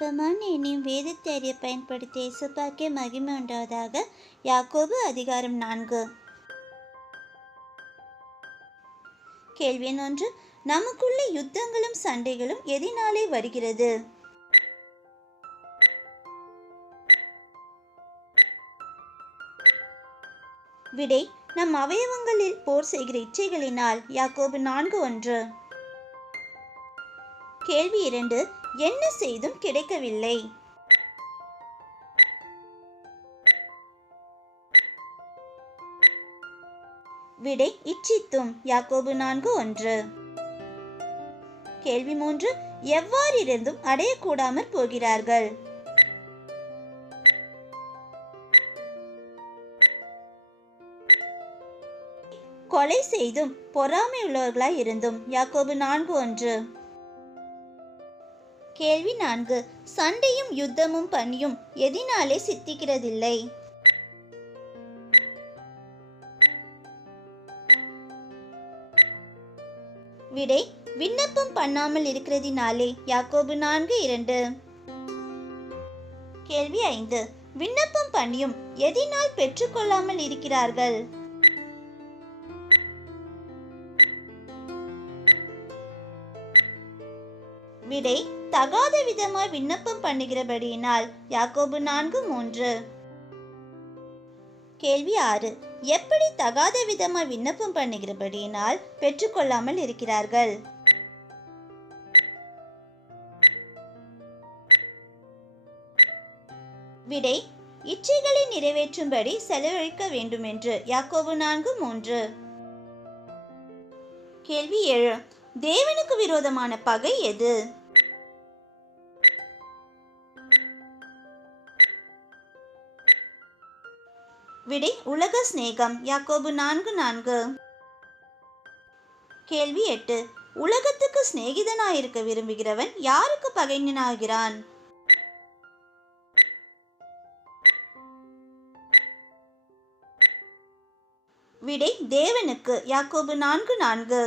அற்பமான எண்ணியும் வேதத்தை அறிய பயன்படுத்திய இயேசுவுக்கே மகிமை உண்டாவதாக. யாக்கோபு அதிகாரம் 4. கேள்வி எண் 1. நமக்குள்ள யுத்தங்களும் சண்டைகளும் எதினாலே வருகிறது? விடை: நம் அவயவங்களில் போர் செய்கிற இச்சைகளினால். யாக்கோபு 4:1. கேள்வி 2. என்ன செய்தும் கிடைக்கவில்லை? விடை: இச்சித்தும். யாக்கோபு 4:1. கேள்வி 3. எவ்வாறிருந்தும் அடையக்கூடாமற் போகிறார்கள்? கொலை செய்தும் பொறாமை உள்ளவர்களாய் இருந்தும். யாக்கோபு 4:1. கேள்வி 4. சண்டையும் யுத்தமும் பணியும் எதினாலே சித்திக்கிறதில்லை? விடை: விண்ணப்பம் பண்ணாமல் இருக்கிறதினாலே. யாக்கோபு 4:2. கேள்வி 5. விண்ணப்பம் பண்ணியும் எதினால் பெற்றுக்கொள்ளாமல் இருக்கிறார்கள்? விடை: தகாத விதமாய் விண்ணப்பம் பண்ணுகிறபடியினால். யாக்கோபு 4:3. கேள்வி 6. எப்படி தகாத விதமாய் விண்ணப்பம் பண்ணுகிறபடியினால் பெற்றுக்கொள்ளாமல் இருக்கிறார்கள்? விடை: இச்சைகளை நிறைவேற்றும்படி செலவழிக்க வேண்டுமென்று. யாக்கோபு 4:3. கேள்வி 7. தேவனுக்கு விரோதமான பகை எது? விடை: உலக சிநேகம். யாக்கோபு 4:4. கேள்வி 8. உலகத்துக்கு சிநேகிதனாயிருக்க விரும்புகிறவன் யாருக்கு பகைஞனாகிறான்? விடை: தேவனுக்கு. யாக்கோபு 4:4.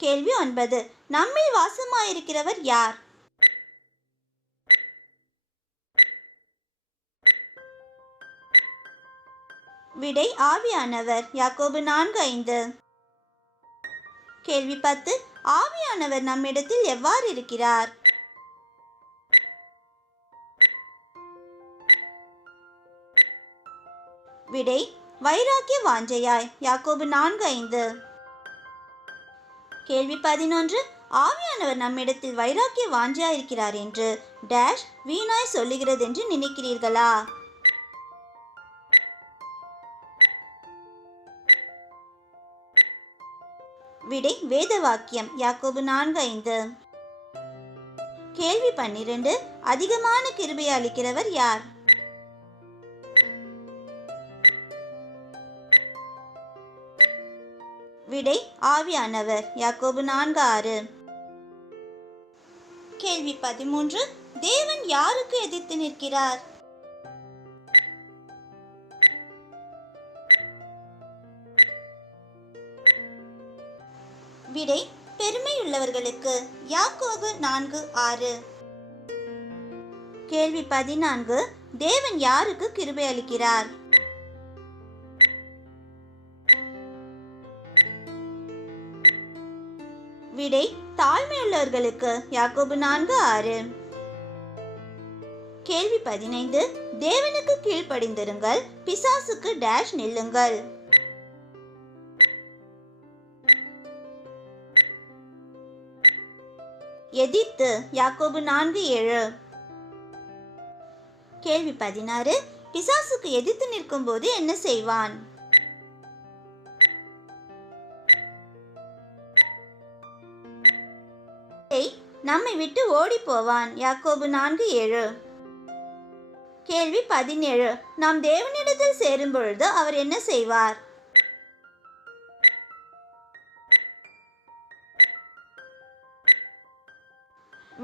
கேள்வி 9. நம்மில் வாசமாயிருக்கிறவர் யார்? விடை: ஆவியானவர். யாக்கோபு 4:5. கேள்வி 10. ஆவியானவர் நம்மிடத்தில் எவ்வாறு இருக்கிறார்? விடை: வைராக்கிய வாஞ்சையாய். யாக்கோபு 4:5. கேள்வி 11. ஆவியானவர் நம்மிடத்தில் வைராக்கிய வாஞ்சையாய் இருக்கிறார் என்று டேஷ் வீணாய் சொல்லுகிறது என்று நினைக்கிறீர்களா? விடை: வேத வாக்கியம். யாக்கோபு 4:5. கேள்வி 12. அதிகமான கிருபையை அளிக்கிறவர் யார்? விடை: ஆவியானவர். யாக்கோபு 4:6. கேள்வி 13. தேவன் யாருக்கு எதிர்த்து நிற்கிறார்? விடை: பெருமையுள்ளவர்களுக்கு. யாக்கோபு 4:6. கேள்வி 14. தேவன் யாருக்கு கிருபை அளிக்கிறார்? விடை: தாழ்மையுள்ளவர்களுக்கு. யாக்கோபு 4:6. கேள்வி 15. தேவனுக்கு கீழ்ப்படிந்திருங்கள், பிசாசுக்கு டேஷ் நில்லுங்கள். எதிர்த்து. யாக்கோபு 4:7. கேள்வி 16. பிசாசுக்கு எதிர்த்து நிற்கும் போது என்ன செய்வான்? நம்மை விட்டு ஓடி போவான். யாக்கோபு 4:7. கேள்வி 17. நாம் தேவனிடத்தில் சேரும் பொழுது அவர் என்ன செய்வார்?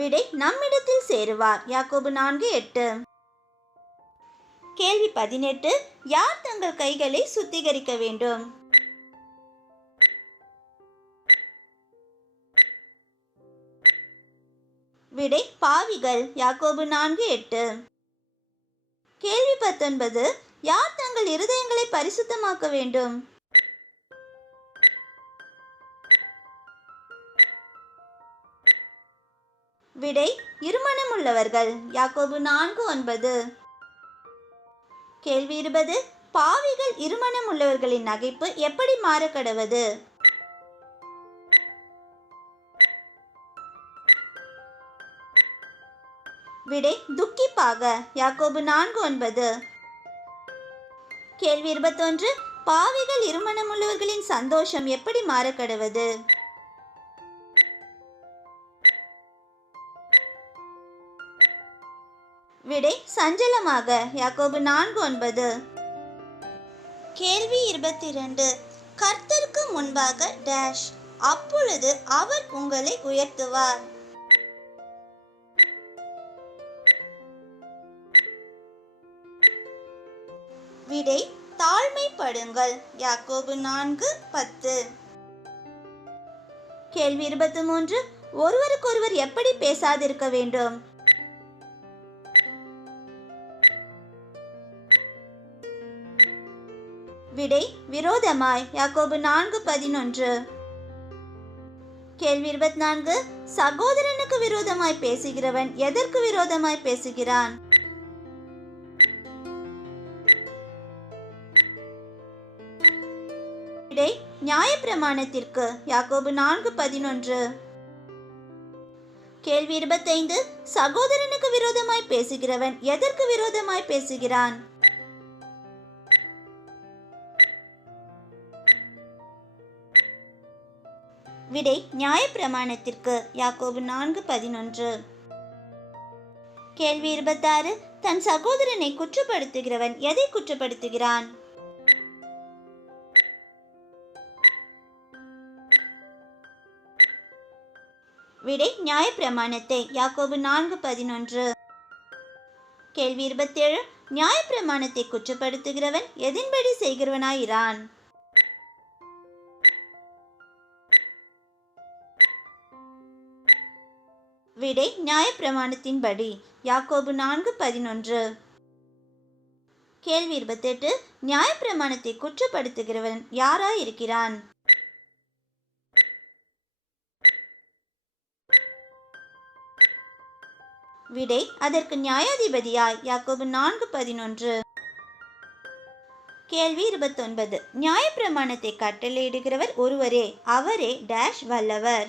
விடை: நம்மிடத்தில் சேருவார். யாக்கோபு 4:8. கேள்வி 18. யார் தங்கள் கைகளை சுத்திகரிக்க வேண்டும்? விடை பாவிகள். யாக்கோபு 4:8. கேள்வி 19. யார் தங்கள் இருதயங்களை பரிசுத்தமாக்க வேண்டும்? விடை இருமனம் உள்ளவர்கள். யாக்கோபு 4:9. கேள்வி 20. பாவிகள் இருமனம் உள்ளவர்களின் நகைப்பு எப்படி மாறக்கடவது? விடை துக்கிப்பாக. யாக்கோபு 4:9. கேள்வி 21. பாவிகள் இருமனம் உள்ளவர்களின் சந்தோஷம் எப்படி மாறக்கடவது? விடை சஞ்சலமாக. யாக்கோபு 4:9. கேள்வி 22. கர்த்தருக்கு முன்பாக டேஷ், அப்பொழுது அவர் உங்களை உயர்த்துவார். விடை தாழ்மைப்படுங்கள். யாக்கோபு 4:10. கேள்வி 23. ஒருவருக்கொருவர் எப்படி பேசாதிருக்க வேண்டும்? விடை விரோதமாய். யாக்கோபு 4:11. கேள்வி 24. சகோதரனுக்கு விரோதமாய் பேசுகிறவன் எதற்கு விரோதமாய் பேசுகிறான்? விடை நியாயப்பிரமாணத்திற்கு. யாக்கோபு 4:11. கேள்வி 25. சகோதரனுக்கு விரோதமாய் பேசுகிறவன் எதற்கு விரோதமாய் பேசுகிறான்? விடை நியாயப்பிரமாணத்திற்கு. யாக்கோபு 4:11. கேள்வி 26. தன் சகோதரனை குற்றப்படுத்துகிறவன் எதை குற்றப்படுத்துகிறான்? விடை நியாயப்பிரமாணத்தை. யாக்கோபு 4:11. கேள்வி 27. நியாயப்பிரமாணத்தை குற்றப்படுத்துகிறவன் எதின்படி செய்கிறவனாயிரான்? விடை நியாயப்பிரமாணத்தின்படி. யாக்கோபு 4:11. கேள்வி 28. நியாயப்பிரமாணத்தை குற்றப்படுத்துகிறவன் யாராயிருக்கிறான்? விடை அதற்கு நியாயாதிபதியாய். யாக்கோபு 4:11. கேள்வி 29. நியாயப்பிரமாணத்தை கட்டளையிடுகிறவர் ஒருவரே, அவரே டேஷ் வல்லவர்.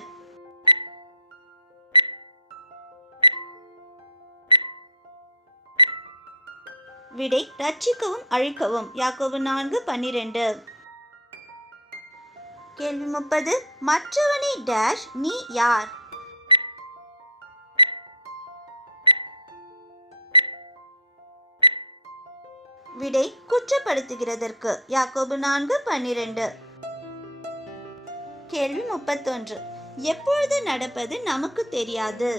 விடை ரட்சிக்கவும் அழிக்கவும். யாக்கோபு 4:12. கேள்வி 30. மற்றவனை டேஷ் நீ யார்? விடை குற்றப்படுத்துகிறதற்கு. யாக்கோபு 4:12. கேள்வி 31. எப்பொழுது நடப்பது நமக்கு தெரியாது.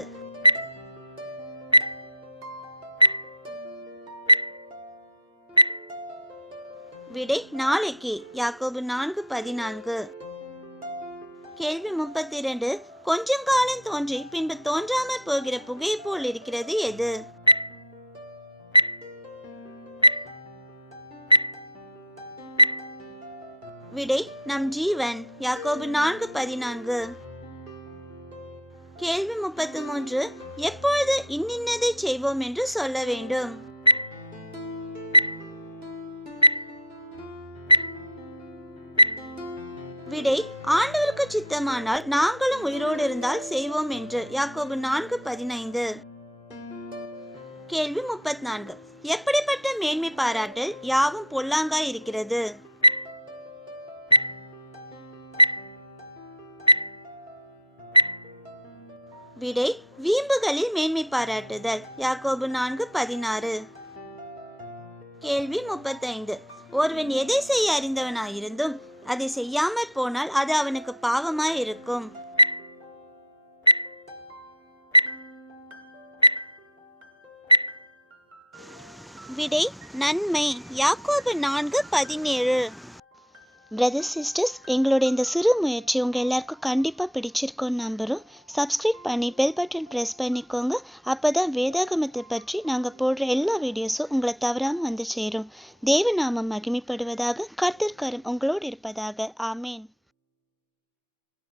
விடை நாளைக்கு. யாக்கோபு 4:14. கேள்வி 32. கொஞ்சம் காலம் தோன்றி பின்பு தோன்றாமற் போகிற புகை போல் இருக்கிறது எது? விடை நம் ஜீவன். யாக்கோபு 4:14. கேள்வி 33. எப்பொழுது இன்னின்னதை செய்வோம் என்று சொல்ல வேண்டும். விடை ஆண்டவருக்கு சித்தமானால் நாங்களும் உயிரோடு இருந்தால் செய்வோம் என்று. யாக்கோபு 4:15. கேள்வி 34. எப்படிப்பட்ட மேன்மை பாராட்டல் யாவும் பொல்லாங்காய் இருக்கிறது. விடை வீம்புகளில் மேன்மை பாராட்டுதல். யாக்கோபு 4:16. கேள்வி 35. ஒருவன் எதை செய்ய அறிந்தவனாயிருந்தும் அதை செய்யாமற் போனால் அது அவனுக்கு பாவமாய் இருக்கும். விடை நன்மை. யாக்கோபு 4:17. பிரதர்ஸ் சிஸ்டர்ஸ், எங்களோட இந்த சிறு முயற்சி உங்கள் எல்லாருக்கும் கண்டிப்பாக பிடிச்சிருக்கோன்னு நம்புகிறோம். சப்ஸ்கிரைப் பண்ணி பெல் பட்டன் ப்ரெஸ் பண்ணிக்கோங்க. அப்போ தான் வேதாகமத்தை பற்றி நாங்கள் போடுற எல்லா வீடியோஸும் உங்களை தவறாமல் வந்து சேரும். தேவநாமம் மகிமைப்படுவதாக. கர்த்தர் கரம் உங்களோடு இருப்பதாக. ஆமேன்.